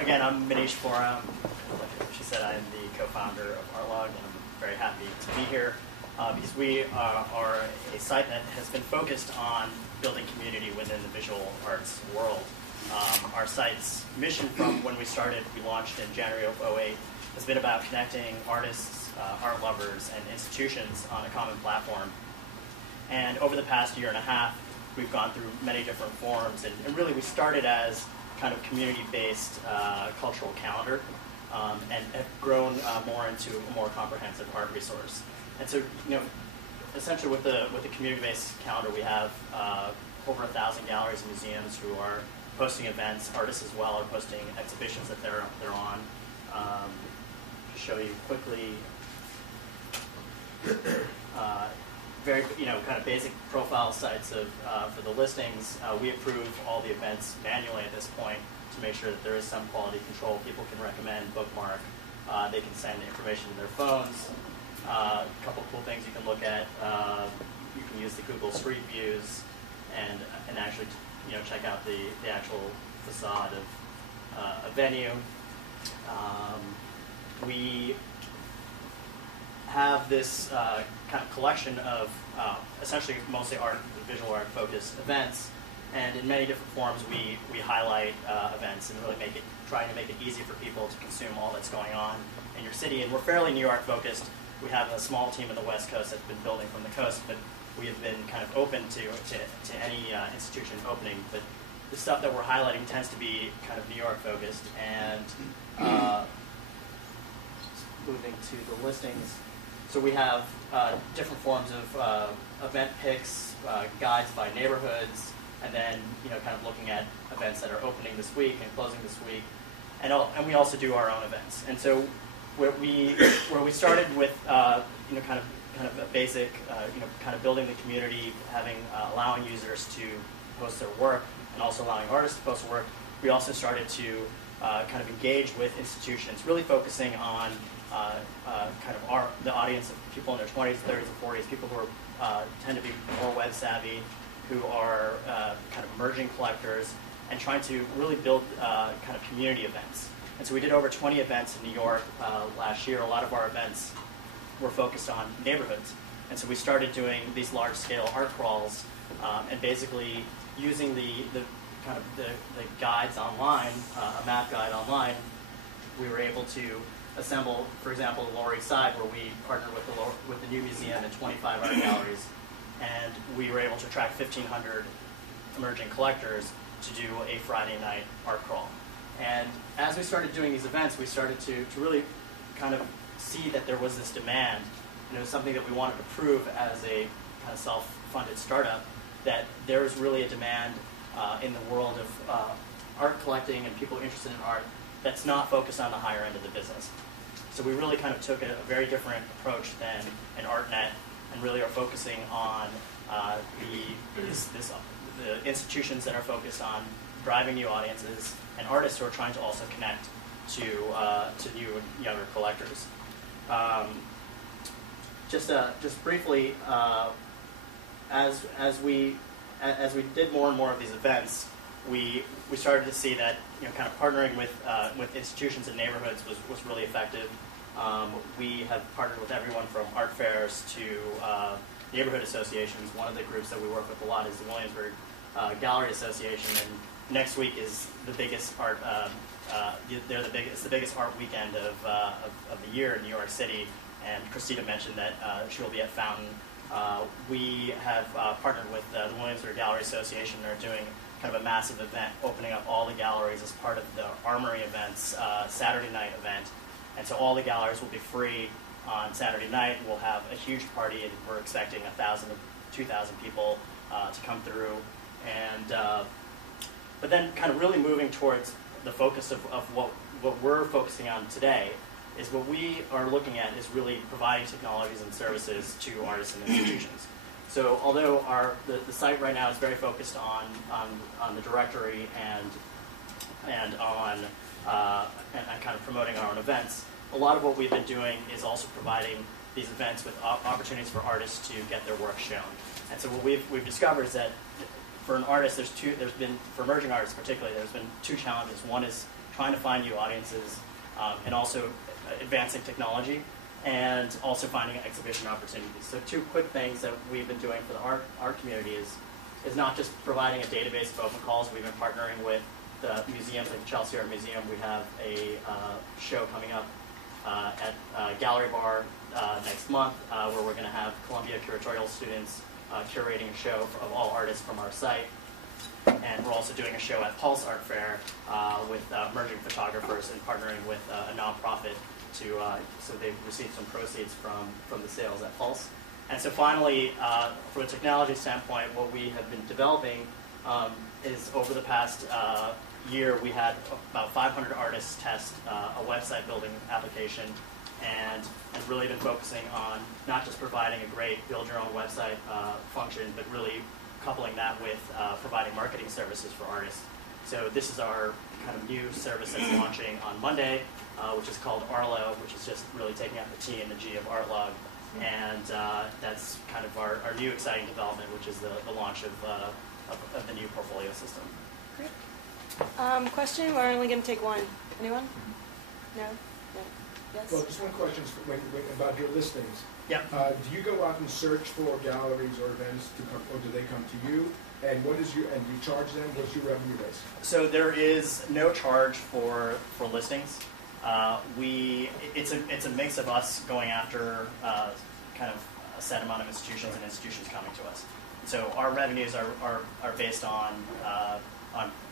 Again, I'm Manish Vora. Like she said, I am the co-founder of Artlog, and I'm very happy to be here because we are a site that has been focused on building community within the visual arts world. Our site's mission from when we started, we launched in January of 2008, has been about connecting artists, art lovers, and institutions on a common platform. And over the past year and a half, we've gone through many different forums, and really we started as kind of community-based cultural calendar, and have grown more into a more comprehensive art resource. And so, essentially with the community-based calendar, we have over 1,000 galleries and museums who are posting events. Artists as well are posting exhibitions that they're on. To show you quickly, very kind of basic profile sites of for the listings. We approve all the events manually at this point to make sure that there is some quality control. People can recommend, bookmark. They can send information to their phones. A couple cool things you can look at. You can use the Google Street Views and actually check out the actual facade of a venue. We have this kind of collection of essentially mostly art, visual art focused events, and in many different forms we highlight events and really trying to make it easy for people to consume all that's going on in your city. And we're fairly New York focused. We have a small team in the West Coast that's been building from the coast, but we have been kind of open to any institution opening. But the stuff that we're highlighting tends to be kind of New York focused. And moving to the listings. So we have different forms of event picks, guides by neighborhoods, and then kind of looking at events that are opening this week and closing this week, and we also do our own events. And so where we started with kind of a basic kind of building the community, allowing users to post their work, and also allowing artists to post their work. We also started to kind of engage with institutions, really focusing on kind of the audience of people in their 20s, 30s, and 40s, people who tend to be more web savvy, who are kind of emerging collectors, and trying to really build kind of community events. And so we did over 20 events in New York last year. A lot of our events were focused on neighborhoods. And so we started doing these large-scale art crawls, and basically using the kind of the guides online, a map guide online. We were able to assemble, for example, the Lower East Side, where we partnered with the new museum and 25 art galleries, and we were able to attract 1,500 emerging collectors to do a Friday night art crawl. And as we started doing these events, we started to really kind of see that there was this demand, and it was something that we wanted to prove as a kind of self-funded startup, that there was really a demand in the world of art collecting and people interested in art that's not focused on the higher end of the business. So we really kind of took a very different approach than an ArtNet, and really are focusing on the institutions that are focused on driving new audiences, and artists who are trying to also connect to new and younger collectors. Just briefly, as we did more and more of these events, we started to see that kind of partnering with institutions and neighborhoods was really effective. We have partnered with everyone from art fairs to neighborhood associations. One of the groups that we work with a lot is the Williamsburg Gallery Association, and next week is the biggest art. It's the biggest art weekend of the year in New York City. And Christina mentioned that she will be at Fountain. We have partnered with the Williamsburg Gallery Association. They're doing kind of a massive event, opening up all the galleries as part of the Armory events Saturday night event. And so all the galleries will be free on Saturday night. We'll have a huge party, and we're expecting 1,000 to 2,000 people to come through. And but then kind of really moving towards the focus of what we're focusing on today is what we are looking at is really providing technologies and services to artists and institutions. So although the site right now is very focused on the directory and on kind of promoting our own events, a lot of what we've been doing is also providing these events with opportunities for artists to get their work shown. And so what we've discovered is that for an artist, for emerging artists particularly, there's been two challenges. One is trying to find new audiences, and also advancing technology, and also finding exhibition opportunities. So 2 quick things that we've been doing for the art community is not just providing a database of open calls. We've been partnering with the museums, like the Chelsea Art Museum. We have a show coming up at Gallery Bar next month, where we're going to have Columbia curatorial students curating a show of all artists from our site. And we're also doing a show at Pulse Art Fair with emerging photographers and partnering with a nonprofit so they've received some proceeds from the sales at Pulse. And so finally, from a technology standpoint, what we have been developing is over the past year, we had about 500 artists test a website building application, and really been focusing on not just providing a great build your own website function, but really coupling that with providing marketing services for artists. So this is our kind of new service that's launching on Monday, which is called Arlo, which is just really taking out the T and the G of Artlog. And that's kind of our new exciting development, which is the launch of the new portfolio system. Great. Question? We're only going to take one. Anyone? No? No? Yes? Well, just one question about your listings. Yep. Do you go out and search for galleries or events to come, or do they come to you? And what is and do you charge them? What's your revenue base? So there is no charge for listings. It's a mix of us going after kind of a set amount of institutions and institutions coming to us. So our revenues are based on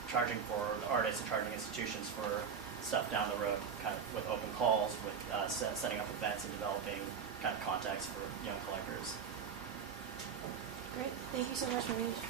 charging for the artists and charging institutions for stuff down the road, kind of with open calls, with setting up events and developing kind of contacts for young collectors. Great. Thank you so much, Manish.